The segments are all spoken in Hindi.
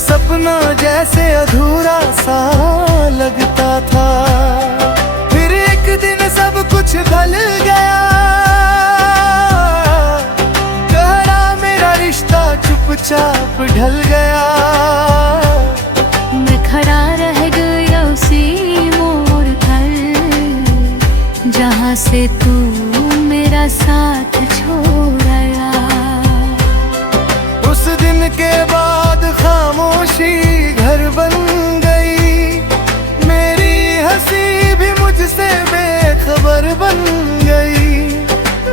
सपना जैसे अधूरा सा लगता था। फिर एक दिन सब कुछ ढल गया, गहरा मेरा रिश्ता चुपचाप ढल गया। मैं खड़ा रह गया उसी मोड़ पर, जहाँ से तू मेरा साथ छोड़ आया। उस दिन के बाद खामोशी घर बन गई, मेरी हंसी भी मुझसे बेखबर बन गई।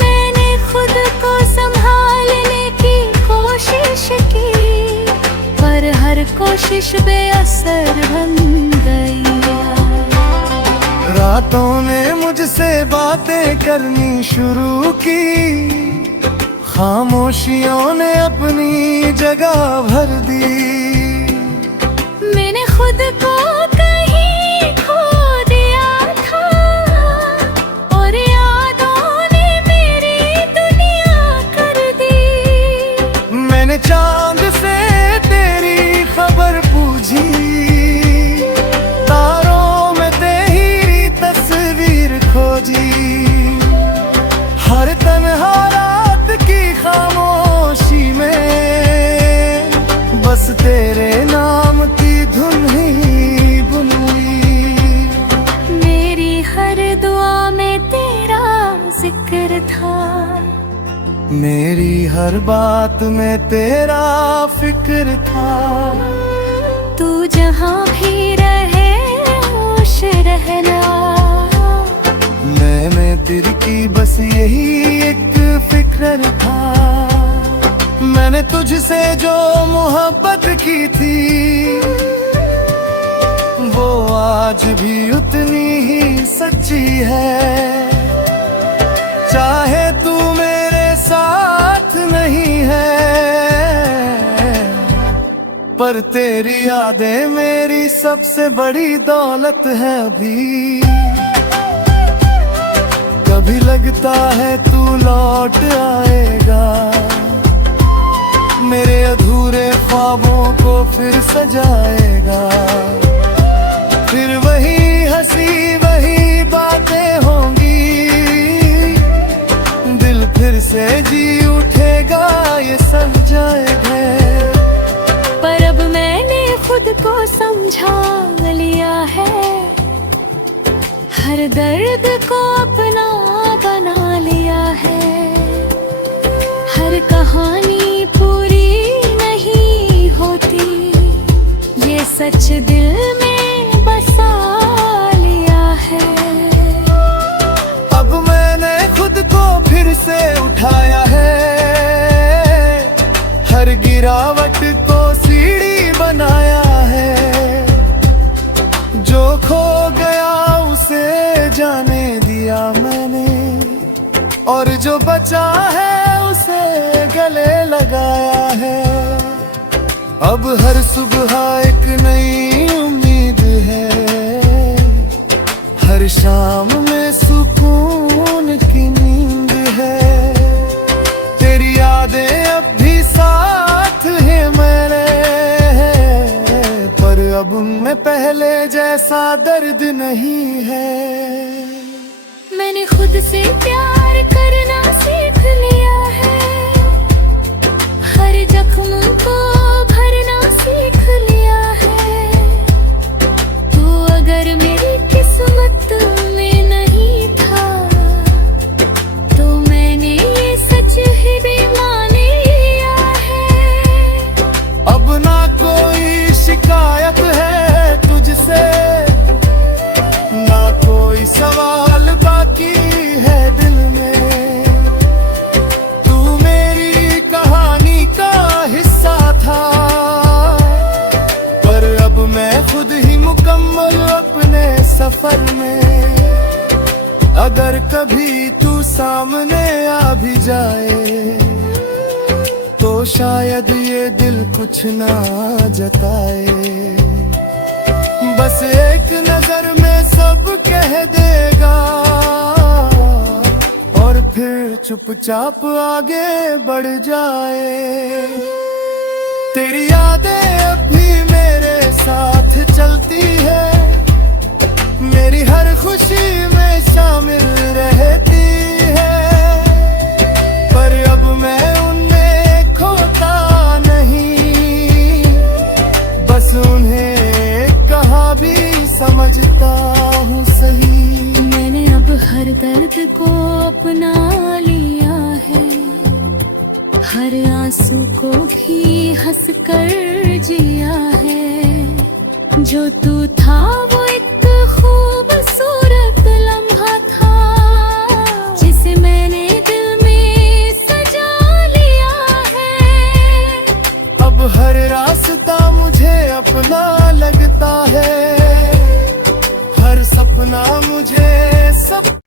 मैंने खुद को संभालने की कोशिश की, पर हर कोशिश बेअसर बन गई। रातों ने मुझसे बातें करनी शुरू की, खामोशियों ने अपनी जगह भर दी। मैंने खुद को कहीं खो दिया था, और यादों ने मेरी दुनिया कर दी। मैंने चांद से तेरी खबर पूछी, तारों में तेरी तस्वीर खोजी। हर तन्हा की खामोशी में बस तेरे नाम की धुन ही बुन ली। मेरी हर दुआ में तेरा जिक्र था, मेरी हर बात में तेरा फिक्र था। तू जहाँ भी रहे होश रहना, मैं तेरी की बस यही एक फिक्र था। मैंने तुझसे जो मोहब्बत की थी, वो आज भी उतनी ही सच्ची है। चाहे तू मेरे साथ नहीं है, पर तेरी यादें मेरी सबसे बड़ी दौलत है अभी। कभी लगता है तू लौट आएगा, मेरे अधूरे ख्वाबों को फिर सजाएगा। फिर वही हंसी वही बातें होंगी, दिल फिर से जी उठेगा, ये समझाएगा। पर अब मैंने खुद को समझा लिया है, हर दर्द को अपना बना लिया है। हर कहानी पूरी नहीं होती, ये सच दिल में बसा लिया है। अब मैंने खुद को फिर से उठाया है, हर गिरावट को सीढ़ी बनाया है। जो खो गया उसे जाने दिया मैंने, और जो बचा है उसे गले लगाया है। अब हर सुबह एक नई उम्मीद है, हर शाम में सुकून की नींद है। तेरी यादें अब भी साथ है मेरे, पर अब उनमें पहले जैसा दर्द नहीं है। मैंने खुद से प्यार करना सीख लिया है, हर जख्म को भरना सीख लिया है। तू अगर मेरी किस्मत में नहीं था, तो मैंने ये सच ही भी मान लिया है। अब ना कोई शिकायत है तुझसे, ना कोई सवाल बाकी है दिल में। तू मेरी कहानी का हिस्सा था, पर अब मैं खुद ही मुकम्मल अपने सफर में। अगर कभी तू सामने आ भी जाए, तो शायद ये दिल कुछ ना जताए। बस एक नजर में सब कह देगा, और फिर चुपचाप आगे बढ़ जाए। तेरी यादें अब भी साथ चलती है, मेरी हर खुशी में शामिल रहती है। पर अब मैं उन्हें खोता नहीं, बस उन्हें कहाँ भी समझता हूँ सही। मैंने अब हर दर्द को अपना लिया है, हर आंसू को भी हंस कर जिया है। जो तू था वो एक खूबसूरत लम्हा था, जिसे मैंने दिल में सजा लिया है। अब हर रास्ता मुझे अपना लगता है, हर सपना मुझे सब।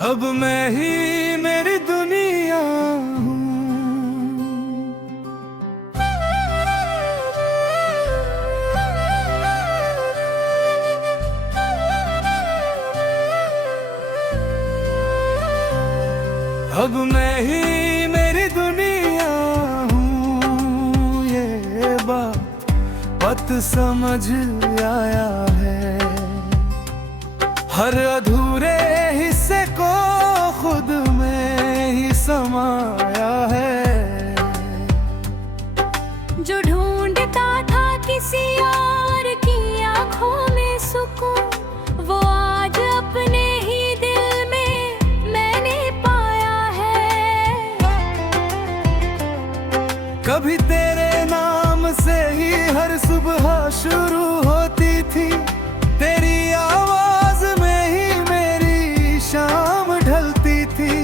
अब मैं ही मेरी दुनिया हूँ। अब मैं ही मेरी दुनिया हूँ, ये बात समझ आया है। हर अधूरे हिस्से को खुद में ही समाया है। जो ढूंढता था किसी और की आंखों में सुकून, वो आज अपने ही दिल में मैंने पाया है। कभी तेरे नाम से ही हर सुबह शुरू होती थी, तेरी आवाज में ही मेरी शाम ढलती थी।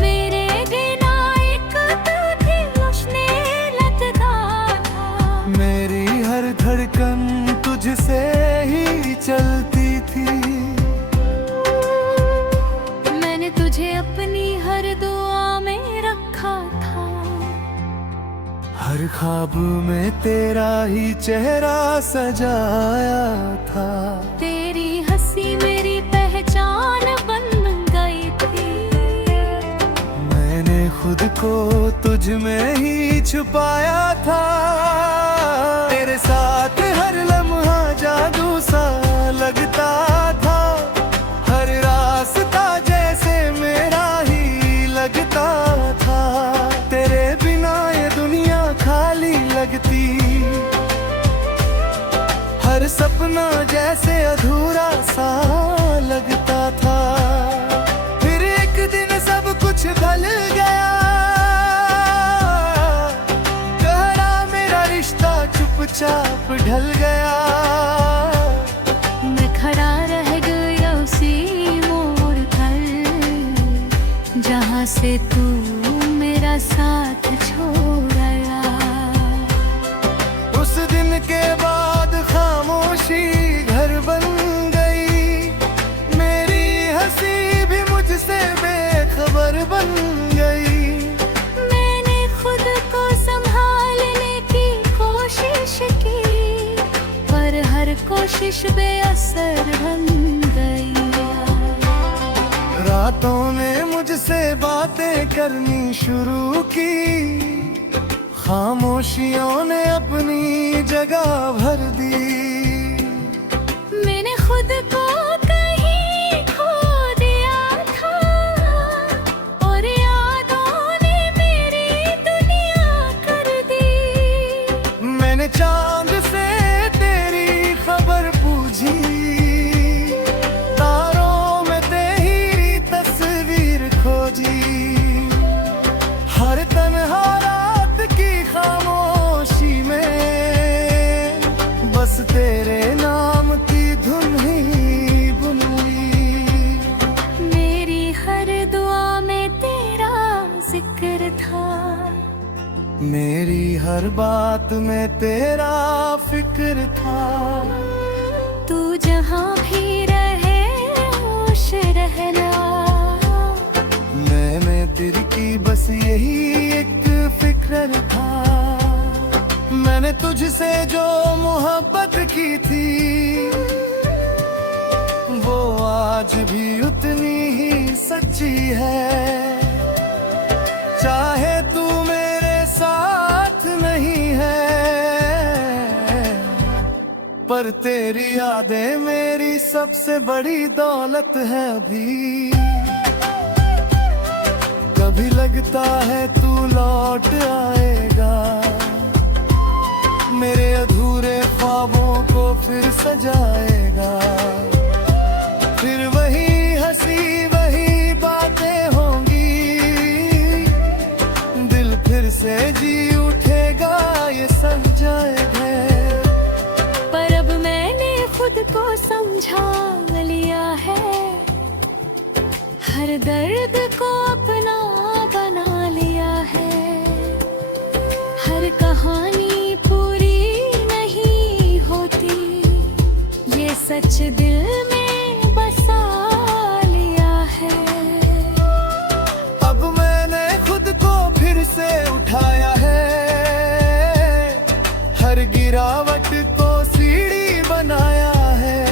मेरे बिना एक तू भी रोशनी लगता था, मेरी हर धड़कन तुझसे ही चलती थी। मैंने तुझे अपनी हर दुआ में रखा था, हर ख्वाब में तेरा ही चेहरा सजाया था। तेरी हंसी मेरी पहचान बन गई थी। मैंने खुद को तुझ में ही छुपाया था। तेरे साथ हर लम्हा जादू सा लगता था, हर रास्ता जैसे मेरा ही लगता था। तेरे बिना ये दुनिया खाली लगती, हर सपना जैसे अधूरा सा लगता था। फिर एक दिन सब कुछ बदल गया, गहरा मेरा रिश्ता चुपचाप ढल गया। मैं खड़ा रह गया उसी मोड़ पर, जहाँ से तू मेरा साथ छोड़ आया। उस दिन के बाद खामोशी घर बन गई, मेरी हंसी भी मुझसे बेखबर बन गई। मैंने खुद को संभालने की कोशिश की, पर हर कोशिश बेअसर बन गई। रातों ने मुझसे बातें करनी शुरू की, खामोशियों ने अपनी जगह भर दी। मैंने खुद को कहीं खो दिया था, और यादों ने मेरी दुनिया कर दी। मैंने चांद से तेरी खबर पूछी, तारों में तेरी तस्वीर खोजी। हर तन्हा रात की खामोशी में बस तेरे नाम की धुन ही बुन ली। मेरी हर दुआ में तेरा जिक्र था, मेरी हर बात में तेरा फिक्र था। तू जहाँ भी रहे होश रहना, मैं तेरी की बस यही एक फिक्र था। मैंने तुझसे जो मोहब्बत की थी, वो आज भी उतनी ही सच्ची है। चाहे तू मेरे साथ नहीं है, पर तेरी यादें मेरी सबसे बड़ी दौलत है अभी। कभी लगता है तू लौट आएगा, मेरे अधूरे ख्वाबों को फिर सजाएगा। फिर वही हंसी वही बातें होंगी, दिल फिर से जी उठेगा, ये सब जाएगा। पर अब मैंने खुद को समझा लिया है, हर दर्द को अपना बना लिया है। हर कहानी पूरी नहीं होती, ये सच दिल में बसा लिया है। अब मैंने खुद को फिर से उठाया है, हर गिरावट को सीढ़ी बनाया है।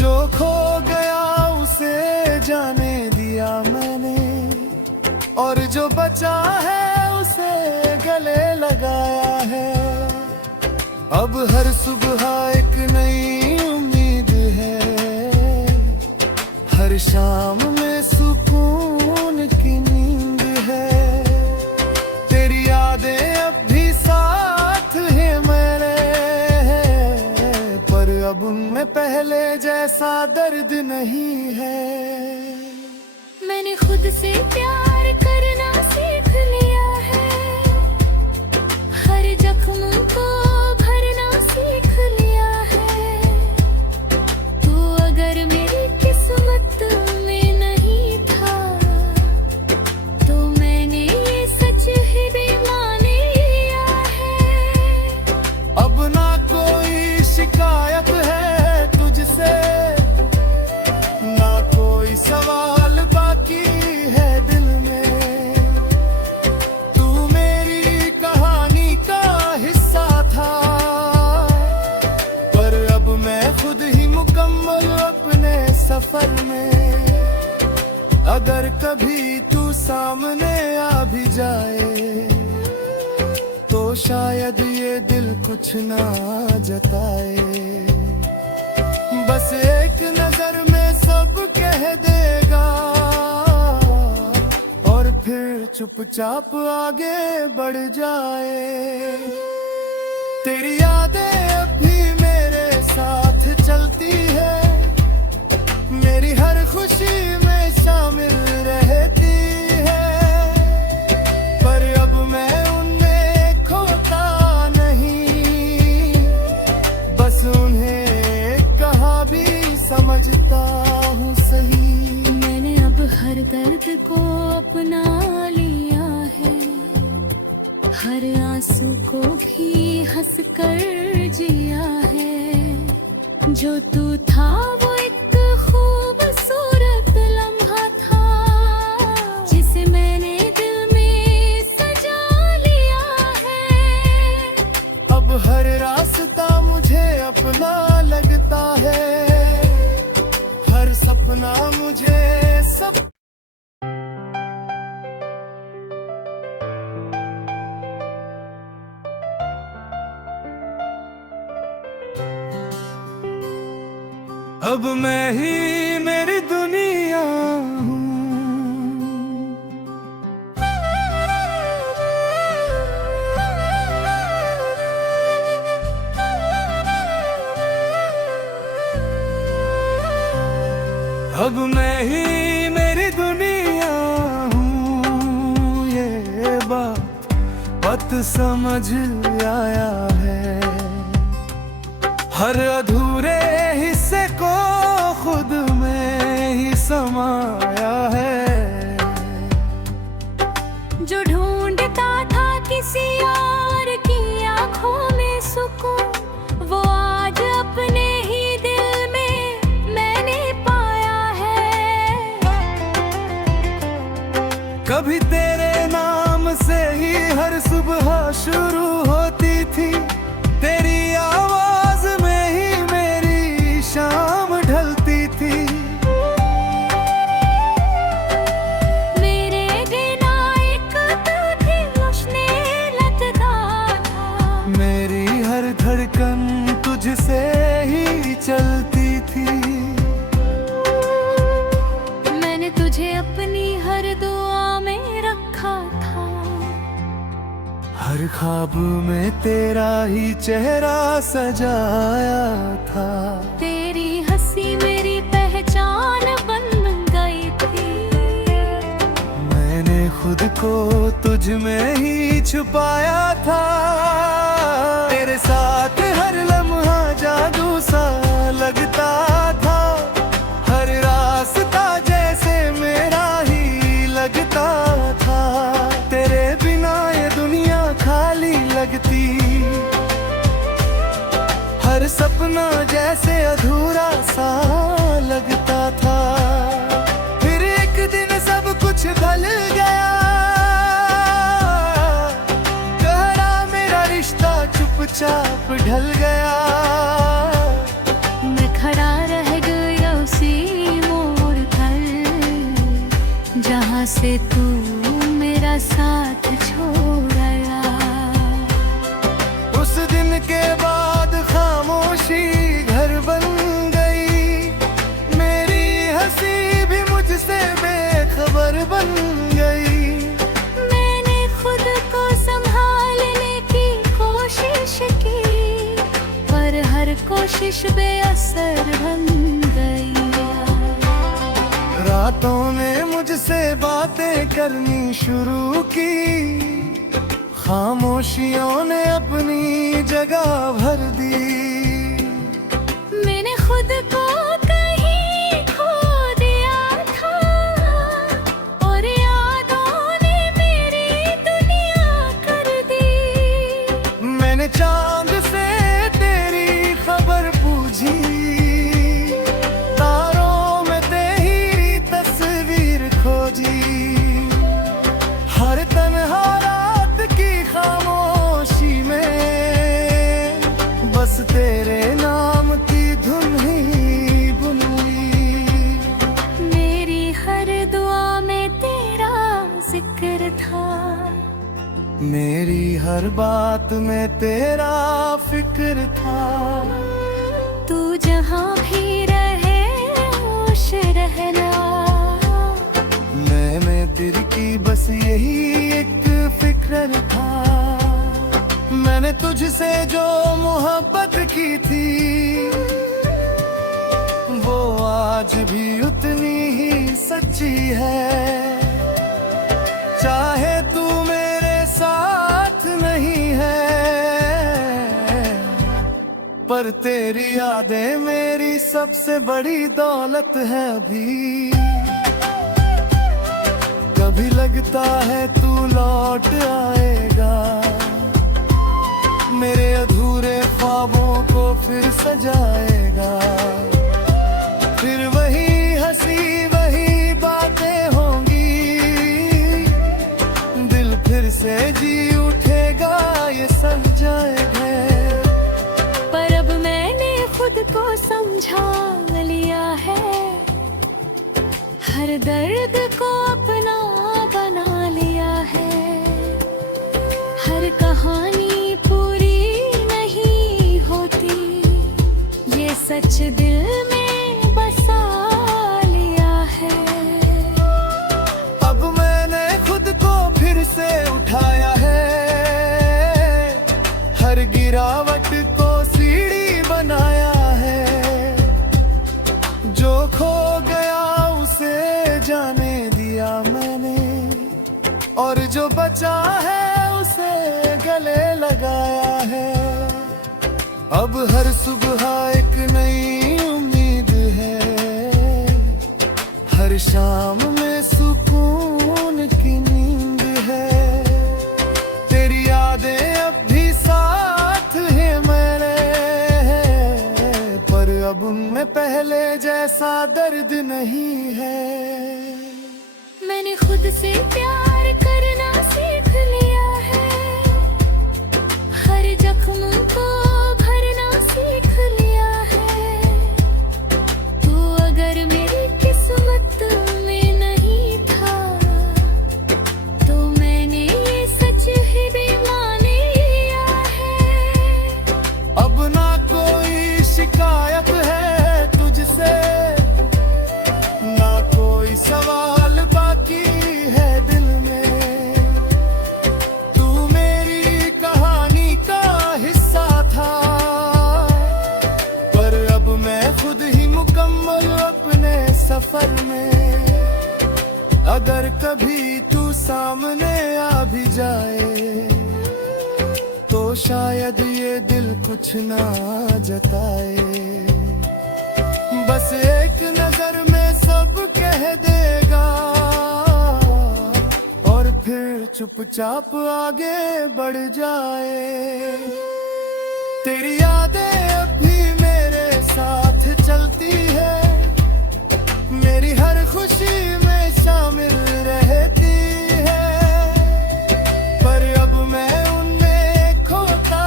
जो खो गया उसे जाने दिया मैंने, और जो बचा है उसे गले लगाया है। अब हर सुबह एक नई उम्मीद है, हर शाम में सुकून की नींद है। तेरी यादें अब भी साथ हैं मेरे, पर अब उनमें पहले जैसा दर्द नहीं है। मैंने खुद से प्यार करना सीख लिया है, हर जख्म को भरना सीख लिया है। तू अगर मेरी किस्मत में नहीं था, तो मैंने ये सच ही भी मान लिया है। अब ना कोई शिकायत है तुझसे, ना कोई सवाल बाकी है दिल में। तू मेरी कहानी का हिस्सा था, पर अब मैं खुद ही मुकम्मल अपने सफर में। अगर कभी तू सामने आ भी जाए, तो शायद ये दिल कुछ ना जताए। बस एक नजर में सब कह देगा, और फिर चुपचाप आगे बढ़ जाए। तेरी यादें अब भी मेरे साथ चलती है, मेरी हर खुशी में शामिल रहती है। पर अब मैं उनमें खोता नहीं, बस उन्हें कहा भी समझता हूँ सही। मैंने अब हर दर्द को अपना लिया है, हर आंसू को भी हंस कर जिया है। जो तू था वो एक खूबसूरत लम्हा था, जिसे मैंने दिल में सजा लिया है। अब हर रास्ता मुझे अपना लगता है, हर सपना मुझे सब। अब मैं ही मेरी दुनिया हूँ, अब मैं ही मेरी दुनिया हूँ। ये बात समझ आया है, हर अधूरे हिस्से को खुद में ही समाया है। जो ढूंढता था किसी और की आंखों में सुकून, वो आज अपने ही दिल में मैंने पाया है। कभी तेरे नाम से ही हर सुबह शुरू होती थी, तेरी आवाज में ही मेरी शाम मेरी हर धड़कन तुझसे ही चलती थी। मैंने तुझे अपनी हर दुआ में रखा था। हर ख्वाब में तेरा ही चेहरा सजाया था। तेरी हंसी मेरी पहचान बन गई थी। मैंने खुद को तुझ में ही छुपाया था। तेरे साथ हर लम्हा जादू सा लगता था। हर रास्ता जैसे मेरा ही लगता था। तेरे बिना ये दुनिया खाली लगती। हर सपना जैसे अधूरा सा लगता था। फिर एक दिन सब कुछ ढल गया। गहरा मेरा रिश्ता चुपचाप ढल गया। मैं खड़ा रह गया उसी मोड़ पर, जहाँ से तू मेरा साथ छोड़ आया। उस दिन के बाद खामोशी घर बन गई। मेरी हंसी भी मुझसे बेखबर बन गई। मैंने खुद को संभालने की कोशिश की, पर हर कोशिश बेअसर बन गई। रातों ने मुझसे बातें करनी शुरू की। खामोशियों ने अपनी जगह भर दी। मैंने खुद को कहीं खो दिया था, और यादों ने मेरी दुनिया कर दी। मैंने चांद से तेरी खबर पूछी। तारों में तेरी तस्वीर खोजी। हर तन्हा रात की खामोशी में बस तेरे नाम की धुन ही बुन ली। मेरी हर दुआ में तेरा जिक्र था। मेरी हर बात में तेरा फिक्र था। तू जहाँ भी रहे होश रहना। मैं तेरी की बस यही एक फिक्र था। मैंने तुझसे जो मोहब्बत की थी, वो आज भी उतनी ही सच्ची है। चाहे तू मेरे साथ नहीं है, पर तेरी यादें मेरी सबसे बड़ी दौलत है अभी। कभी लगता है तू लौट आएगा, मेरे अधूरे ख्वाबों को फिर सजाएगा। फिर वही हंसी वही बातें होंगी। दिल फिर से जी उठेगा, ये सब जाएगा। पर अब मैंने खुद को समझा लिया है। हर दर्द को अपना बना लिया है। हर कहानी पूरी नहीं होती, ये सच दिल में बसा लिया है। अब मैंने खुद को फिर से उठाया है। हर गिरावट को सीढ़ी बनाया है। जो खो गया उसे जाने दिया मैंने, और जो बचा है उसे गले लगाया है। अब हर सुबह एक नई उम्मीद है। हर शाम में सुकून की नींद है। तेरी यादें अब भी साथ है मेरे, पर अब उनमें पहले जैसा दर्द नहीं है। मैंने खुद से प्यार करना सीख लिया है। हर जख्म को भरना सीख लिया है। तू अगर मेरी किस्मत में नहीं था, तो मैंने ये सच ही भी मान लिया है। कभी तू सामने आ भी जाए तो शायद ये दिल कुछ ना जताए। बस एक नजर में सब कह देगा और फिर चुपचाप आगे बढ़ जाए। तेरी यादें अब भी मेरे साथ चलती है, मेरी हर खुशी में शामिल रहती है, पर अब मैं उनमें खोता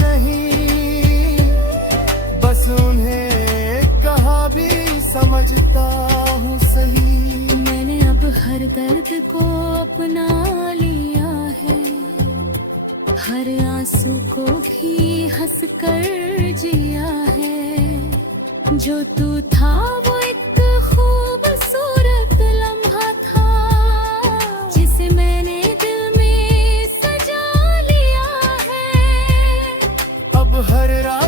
नहीं, बस उन्हें कहा भी समझता हूँ सही। मैंने अब हर दर्द को अपना लिया है, हर आंसू को भी हंस कर जिया है। जो तू था वो एक खूबसूरत लम्हा था, जिसे मैंने दिल में सजा लिया है। अब हर रात